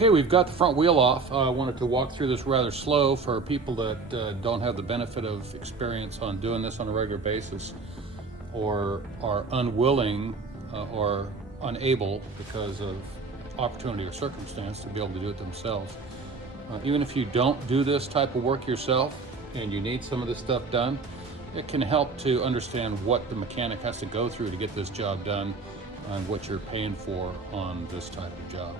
Okay, we've got the front wheel off. I wanted to walk through this rather slow for people that don't have the benefit of experience on doing this on a regular basis, or are unwilling or unable because of opportunity or circumstance to be able to do it themselves. Even if you don't do this type of work yourself and you need some of this stuff done, it can help to understand what the mechanic has to go through to get this job done and what you're paying for on this type of job.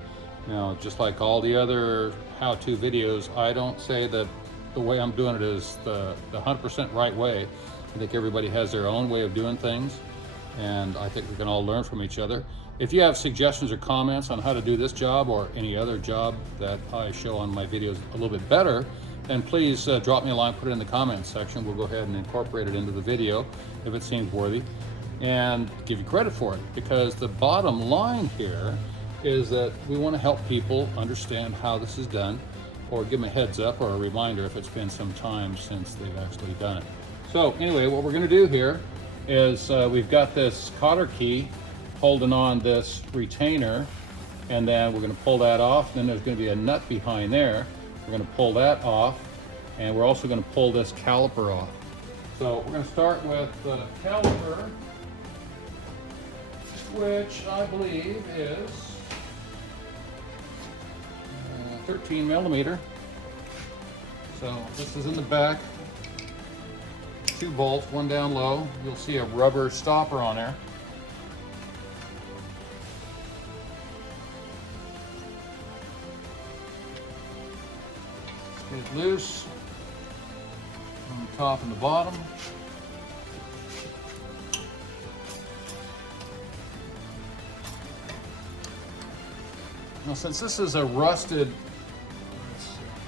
Now, just like all the other how-to videos, I don't say that the way I'm doing it is the 100% right way. I think everybody has their own way of doing things, and I think we can all learn from each other. If you have suggestions or comments on how to do this job or any other job that I show on my videos a little bit better, then please drop me a line, put it in the comments section. We'll go ahead and incorporate it into the video if it seems worthy, and give you credit for it, because the bottom line here is that we want to help people understand how this is done, or give them a heads up or a reminder if it's been some time since they've actually done it. So anyway, what we're going to do here is we've got this cotter key holding on this retainer, and then we're going to pull that off. Then there's going to be a nut behind there. We're going to pull that off, and we're also going to pull this caliper off. So we're going to start with the caliper, which I believe is 13 millimeter. So this is in the back, 2 bolts, one down low. You'll see a rubber stopper on there. Get it loose on the top and the bottom. Now, since this is a rusted,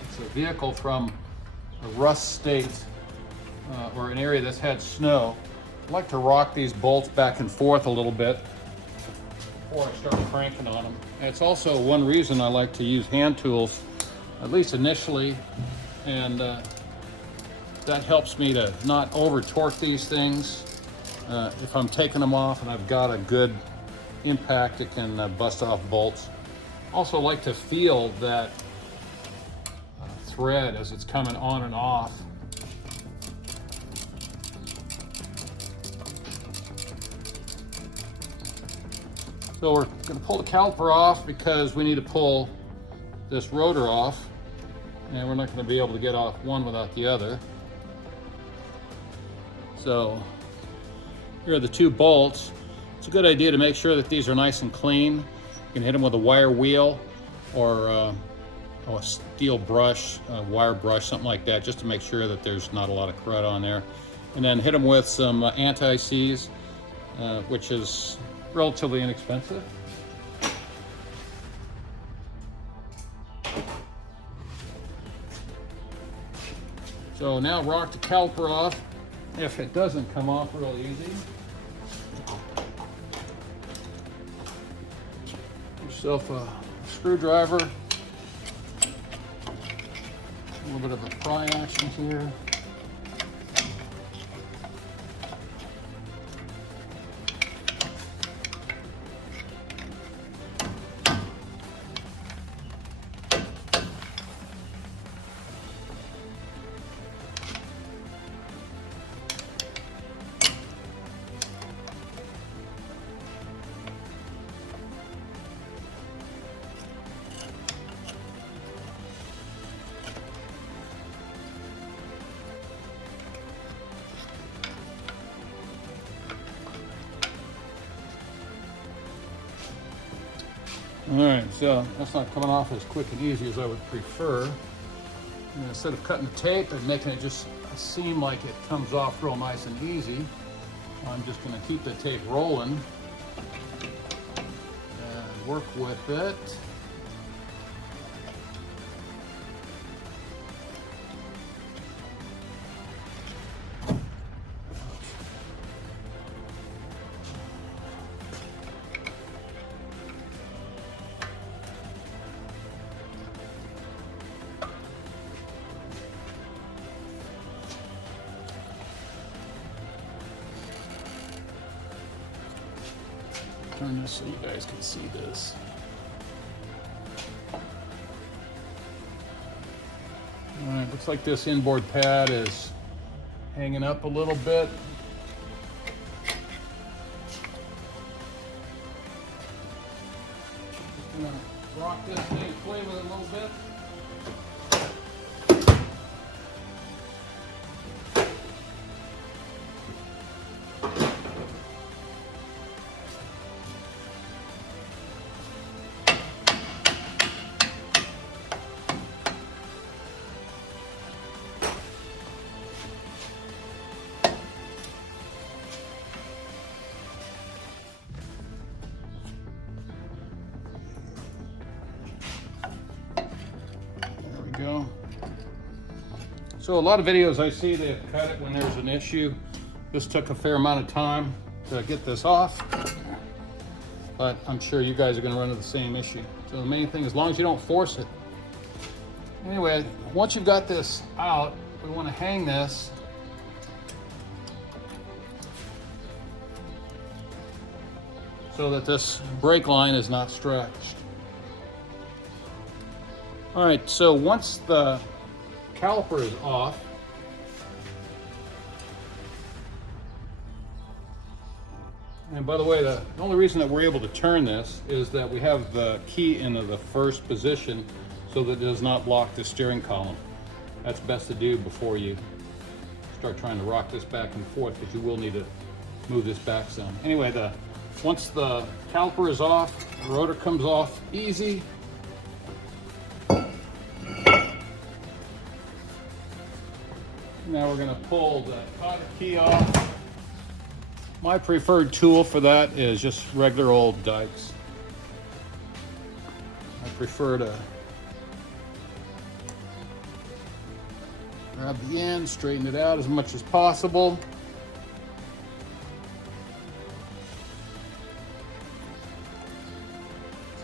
it's a vehicle from a rust state or an area that's had snow, I like to rock these bolts back and forth a little bit before I start cranking on them. And it's also one reason I like to use hand tools, at least initially, and that helps me to not over torque these things. If I'm taking them off and I've got a good impact, it can bust off bolts. Also like to feel that thread as it's coming on and off. So we're going to pull the caliper off because we need to pull this rotor off, and we're not going to be able to get off one without the other. So here are the 2 bolts. It's a good idea to make sure that these are nice and clean. You can hit them with a wire wheel or a steel brush, a wire brush, something like that, just to make sure that there's not a lot of crud on there. And then hit them with some anti-seize, which is relatively inexpensive. So now rock the caliper off. If it doesn't come off real easy, yourself a screwdriver, a little bit of a pry action here. All right, so that's not coming off as quick and easy as I would prefer. And instead of cutting the tape and making it just seem like it comes off real nice and easy, I'm just going to keep the tape rolling and work with it. Turn this so you guys can see this. Looks like this inboard pad is hanging up a little bit. Just gonna rock this thing, play with it a little bit. Go. So a lot of videos I see, they have cut it when there's an issue. This took a fair amount of time to get this off, but I'm sure you guys are going to run into the same issue. So the main thing, as long as you don't force it. Anyway, once you've got this out, we want to hang this so that this brake line is not stretched. All right, so once the caliper is off, and by the way, the only reason that we're able to turn this is that we have the key into the first position so that it does not block the steering column. That's best to do before you start trying to rock this back and forth, because you will need to move this back some. Anyway, once the caliper is off, the rotor comes off easy. Now we're going to pull the cotter key off. My preferred tool for that is just regular old dikes. I prefer to grab the end, straighten it out as much as possible.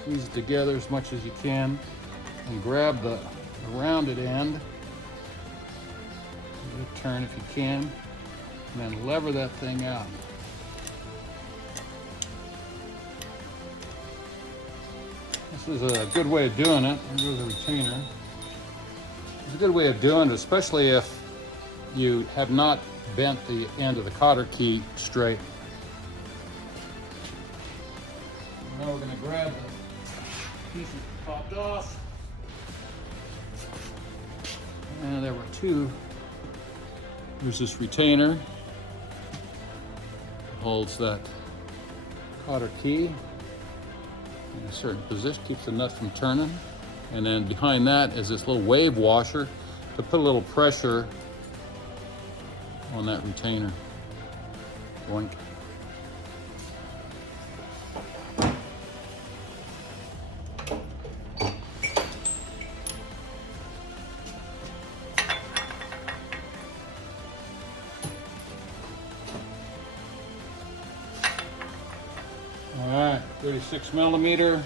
Squeeze it together as much as you can and grab the rounded end. Turn if you can, and then lever that thing out. This is a good way of doing it. There goes a retainer. It's a good way of doing it, especially if you have not bent the end of the cotter key straight. Now we're going to grab the piece that popped off. And there were two. There's this retainer, holds that cotter key in a certain position, keeps the nut from turning. And then behind that is this little wave washer to put a little pressure on that retainer. Boink. All right, 36 millimeter.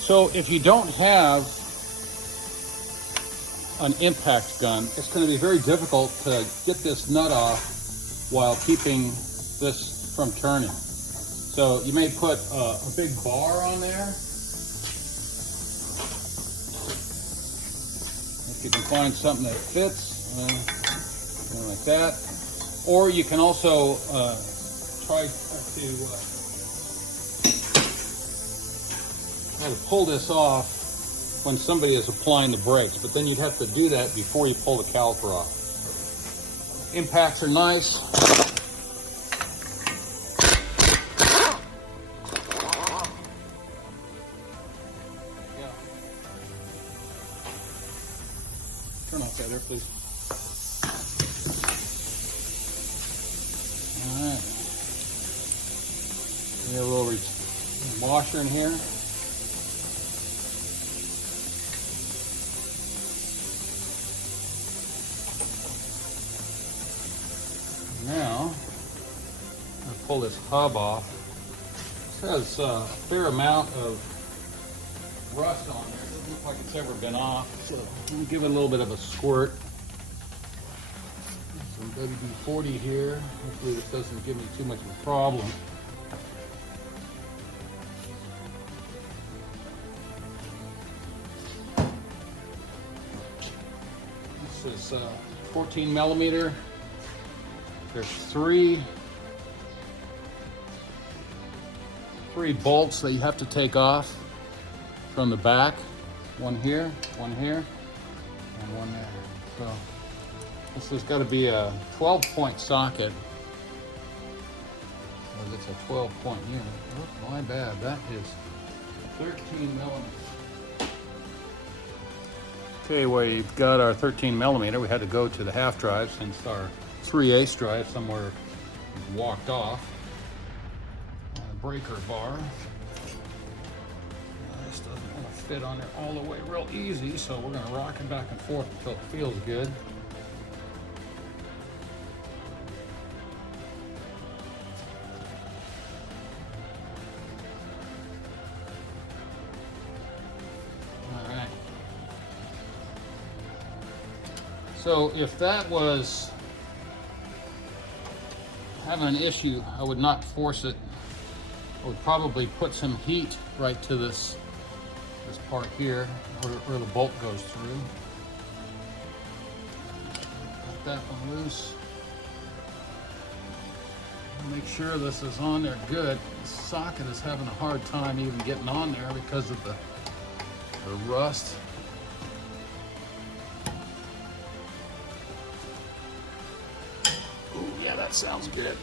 So if you don't have an impact gun, it's going to be very difficult to get this nut off while keeping this from turning. So you may put a big bar on there. If you can find something that fits, something like that. Or you can also try to pull this off when somebody is applying the brakes, but then you'd have to do that before you pull the caliper off. Impacts are nice. Turn off that there, please. All right. We have a little washer in here. Now, I'll pull this hub off. This has a fair amount of rust on there. It doesn't look like it's ever been off, so I'm going to give it a little bit of a squirt. some WD-40 here. Hopefully this doesn't give me too much of a problem. This is 14 millimeter. There's three bolts that you have to take off from the back. One here, and one there. So this has got to be a 12-point socket. Because it's a 12-point unit. Oh, my bad. That is 13 millimeters. Okay, we've got our 13 millimeter. We had to go to the half drive since our 3/8 drive somewhere walked off. Breaker bar. This doesn't want to fit on there all the way real easy, so we're going to rock it back and forth until it feels good. All right. So if that was having an issue, I would not force it. I would probably put some heat right to this part here where the bolt goes through. Got that one loose. Make sure this is on there good. The socket is having a hard time even getting on there because of the rust. Ooh, yeah, that sounds good.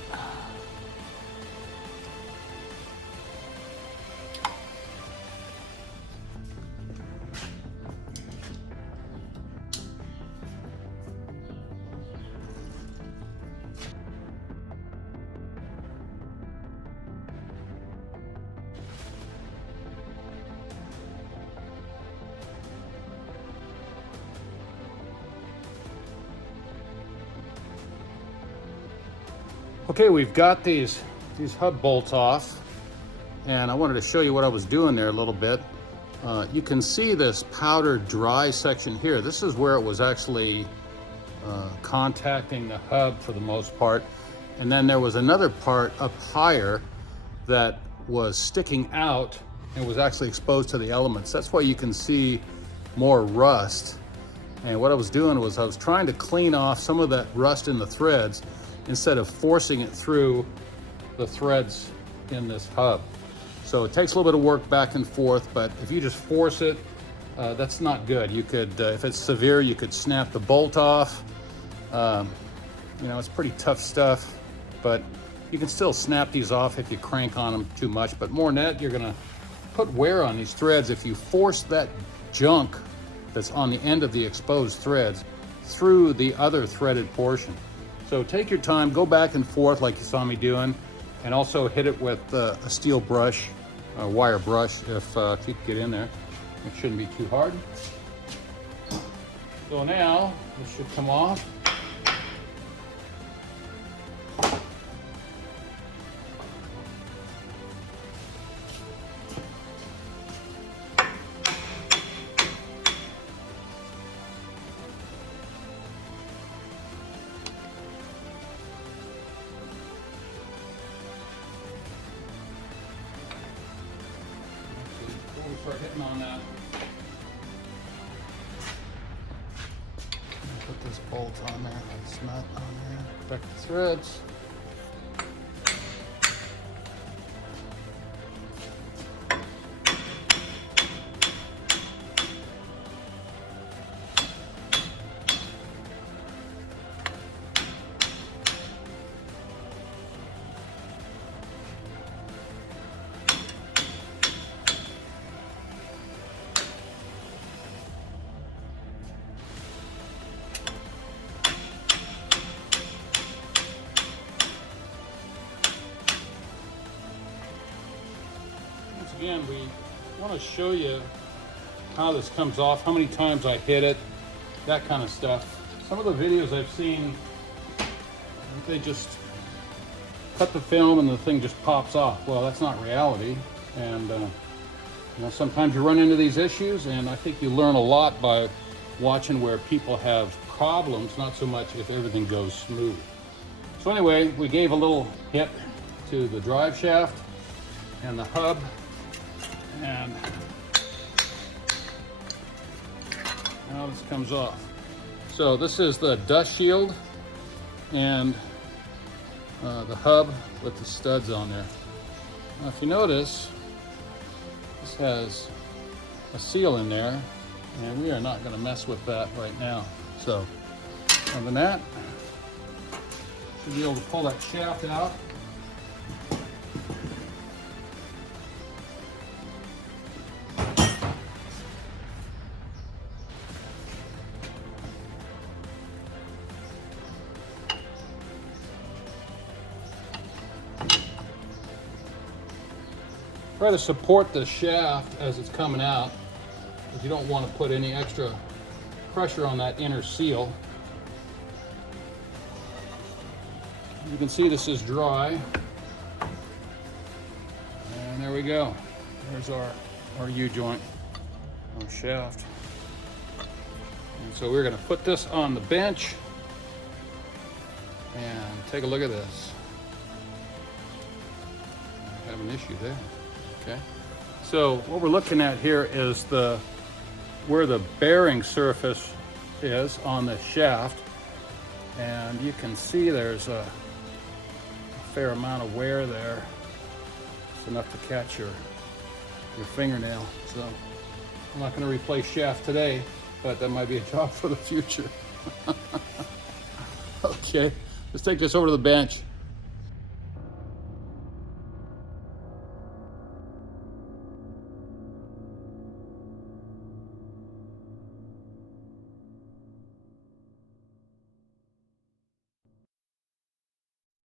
Okay, we've got these hub bolts off, and I wanted to show you what I was doing there a little bit. You can see this powdered dry section here. This is where it was actually contacting the hub for the most part. And then there was another part up higher that was sticking out and was actually exposed to the elements. That's why you can see more rust. And what I was doing was I was trying to clean off some of that rust in the threads instead of forcing it through the threads in this hub. So it takes a little bit of work back and forth, but if you just force it, that's not good. You could, if it's severe, you could snap the bolt off. You know, it's pretty tough stuff, but you can still snap these off if you crank on them too much. But more than that, you're gonna put wear on these threads if you force that junk that's on the end of the exposed threads through the other threaded portion. So take your time, go back and forth like you saw me doing, and also hit it with a steel brush, a wire brush, if you can get in there. It shouldn't be too hard. So now, this should come off. Start hitting on that. Put this bolt on there, this nut on there, protect the threads. Again, we want to show you how this comes off, how many times I hit it, that kind of stuff. Some of the videos I've seen, they just cut the film and the thing just pops off. Well, that's not reality. And you know, sometimes you run into these issues, and I think you learn a lot by watching where people have problems, not so much if everything goes smooth. So anyway, we gave a little hit to the drive shaft and the hub, and now this comes off. So this is the dust shield and the hub with the studs on there. Now if you notice, this has a seal in there, and we are not going to mess with that right now. So other than that, should be able to pull that shaft out. Try to support the shaft as it's coming out, because you don't want to put any extra pressure on that inner seal. You can see this is dry. And there we go. There's our U-joint, our shaft. And so we're going to put this on the bench and take a look at this. I have an issue there. Okay, so what we're looking at here is where the bearing surface is on the shaft, and you can see there's a fair amount of wear there. It's enough to catch your fingernail. So I'm not going to replace shaft today, but that might be a job for the future. Okay, let's take this over to the bench.